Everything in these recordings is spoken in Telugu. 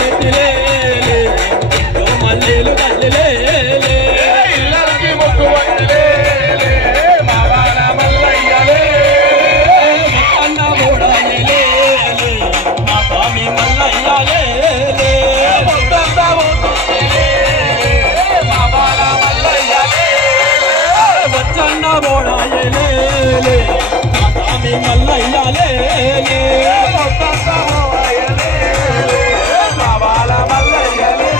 పెట్టిలే మల్లెలు కట్టలే ఇళ్ళకి ముక్కు వట్టిలే మావాల మల్లయ్యలే అన్న బోడాలే మా స్వామి మల్లయ్యలే మొత్తంతా పోతుందిలే మావాల మల్లయ్యలే వచ్చన్న బోడాలే మా స్వామి మల్లయ్యలే మొత్తంతా పోయలే మావాల మల్లయ్యలే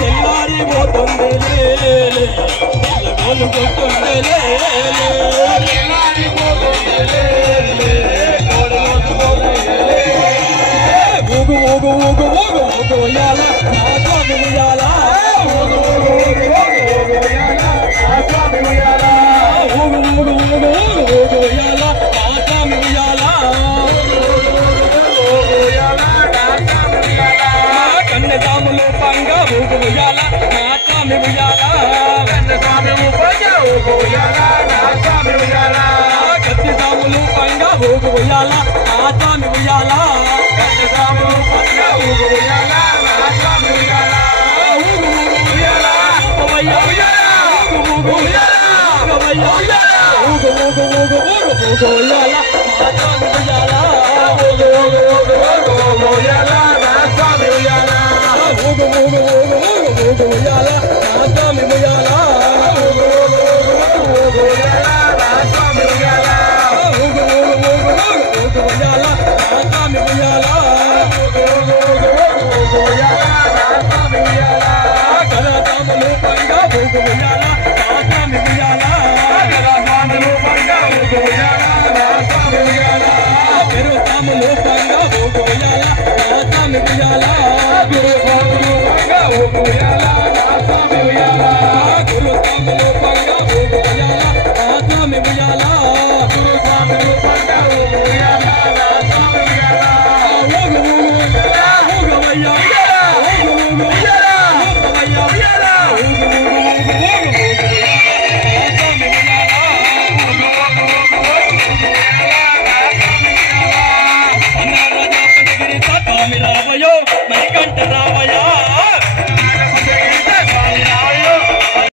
తెల్లారి పోతుంది గోలు కొట్టుండే ఇళ్ళకి పోతుందిలే కోడి కొట్టుకోలేలే ఊగు ఊగు ఊగు ఊగు ఊగు ఉయ్యాల నా స్వామి ఉయ్యాల ఊగు ఊగు ఊగు ఊగు ఉయ్యాల ఆ స్వామి ఉయ్యాల ఊగు ఊగు ఊగు ఊగు ఊగు ఉయ్యాల నా స్వామి ఉయ్యాల కన్నెదాములు పంగ ఊగు ఉయ్యాల నా స్వామి ఉయ్యాల కత్తిదాములు పంగ ఊగు ఉయ్యాల నా స్వామి ఉయ్యాల గురు